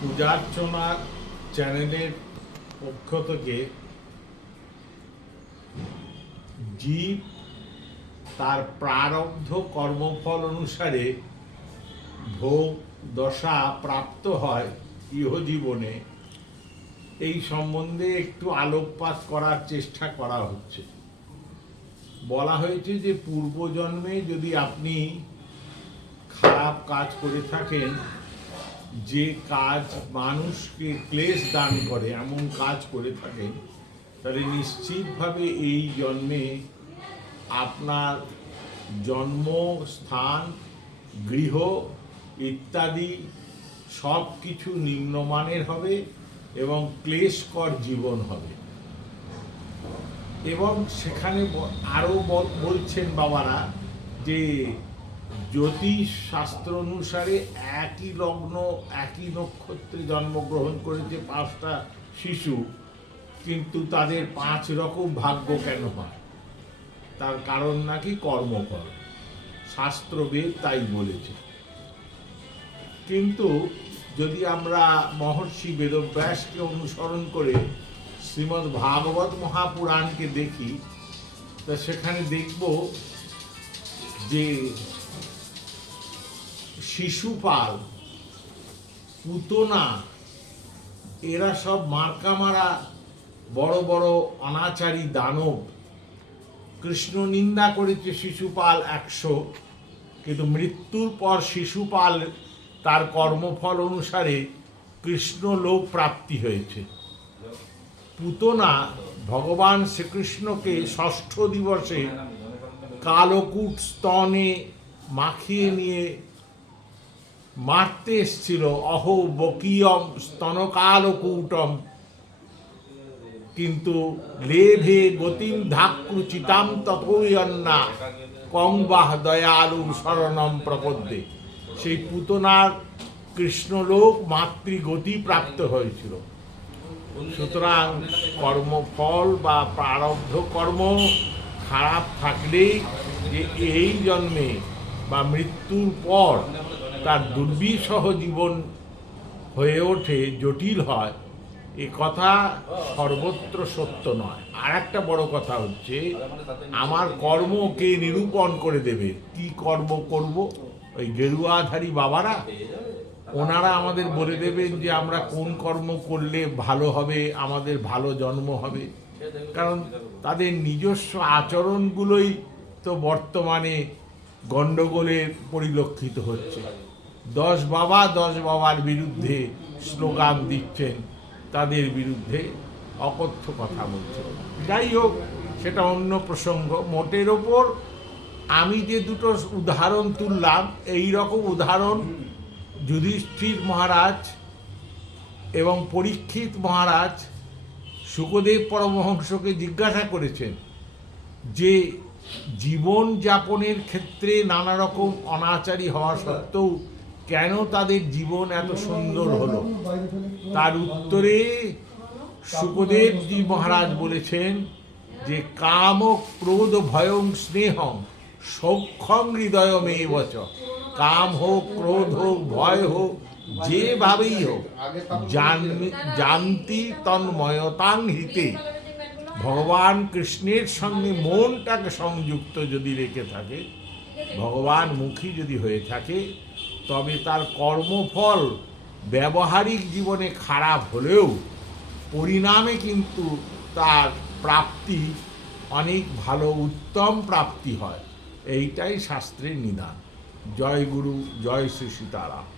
পূজার্চনা চ্যানেলের পক্ষ থেকে জীব তার প্রারব্ধ কর্মফল অনুসারে ভোগ দশা প্রাপ্ত হয় ইহজীবনে, এই সম্বন্ধে একটু আলোকপাত করার চেষ্টা করা হচ্ছে। বলা হয়েছে যে পূর্বজন্মে যদি আপনি খারাপ কাজ করে থাকেন, যে কাজ মানুষকে ক্লেশ দান করে এমন কাজ করে থাকেন, তাহলে নিশ্চিতভাবে এই জন্মে আপনার জন্মস্থান, গৃহ ইত্যাদি সব কিছু নিম্নমানের হবে এবং ক্লেশকর জীবন হবে। এবং সেখানে আরও বলছেন বাবারা যে জ্যোতিষ শাস্ত্র অনুসারে একই লগ্ন একই নক্ষত্রে জন্মগ্রহণ করেছে 5টা শিশু, কিন্তু তাদের 5 রকম ভাগ্য কেন হয়? তার কারণ নাকি কর্মফল। শাস্ত্রবেদ তাই বলেছে। কিন্তু যদি আমরা মহর্ষি বেদব্যাসকে অনুসরণ করে শ্রীমদ্ ভাগবত মহাপুরাণকে দেখি, তা সেখানে দেখব যে শিশুপাল, পুতনা, এরা সব মার্কা মারা বড় বড় অনাচারী দানব। কৃষ্ণ নিন্দা করেছে শিশুপাল 100, কিন্তু মৃত্যুর পর শিশুপাল তার কর্মফল অনুসারে কৃষ্ণ লোক প্রাপ্তি হয়েছে। পুতনা ভগবান শ্রীকৃষ্ণকে 6ষ্ঠ দিবসে কালকূট স্তনে মাখিয়ে নিয়ে মারতে এসছিল। অহো বকীয়ম স্তনকালকূটম, কিন্তু লেভে গতিম ধাক্রুচিতাম তথৈয়ন্না কংবাহ দয়ালু শরণম প্রপদ্যে। সেই পুতনার কৃষ্ণলোক মাতৃগতি প্রাপ্ত হয়েছিল। সুতরাং কর্মফল বা প্রারব্ধ কর্ম খারাপ থাকলেই যে এই জন্মে বা মৃত্যুর পর তার দুর্বিষহ জীবন হয়ে ওঠে, জটিল হয়, এ কথা সর্বত্র সত্য নয়। আর একটা বড় কথা হচ্ছে, আমার কর্ম কে নিরূপণ করে দেবে? কি কর্ম করব? ওই গেরুয়াধারী বাবারা, ওনারা আমাদের বলে দেবেন যে আমরা কোন কর্ম করলে ভালো হবে, আমাদের ভালো জন্ম হবে। কারণ তাদের নিজস্ব আচরণগুলোই তো বর্তমানে গণ্ডগোলের পরিলক্ষিত হচ্ছে। 10 বাবার বিরুদ্ধে স্লোগান দিচ্ছেন, তাদের বিরুদ্ধে অকথ্য কথা বলছেন। যাই হোক, সেটা অন্য প্রসঙ্গ। মোটের ওপর আমি যে দুটো উদাহরণ তুললাম, এই রকম উদাহরণ যুধিষ্ঠির মহারাজ এবং পরীক্ষিত মহারাজ শুকদেব পরমহংসকে জিজ্ঞাসা করেছেন যে জীবন যাপনের ক্ষেত্রে নানা রকম অনাচারী হওয়া সত্ত্বেও কেন তাদের জীবন এত সুন্দর হলো। তার উত্তরে শুকদেবজি মহারাজ বলেছেন যে কাম ক্রোধ ভয়ং স্নেহং সৌখ্যং হৃদয়মেব চ। কাম হোক, ক্রোধ হোক, ভয় হোক, যেভাবেই হোক, জানতি তন্ময়তাং হিতে। ভগবান কৃষ্ণের সঙ্গে মনটাকে সংযুক্ত যদি রেখে থাকে, ভগবান মুখী যদি হয়ে থাকে, তবে তার কর্মফল ব্যবহারিক জীবনে খারাপ হলেও পরিণামে কিন্তু তার প্রাপ্তি অনেক ভালো, উত্তম প্রাপ্তি হয়। এইটাই শাস্ত্রের নিদান। জয় গুরু, জয় শ্রী সীতারাম।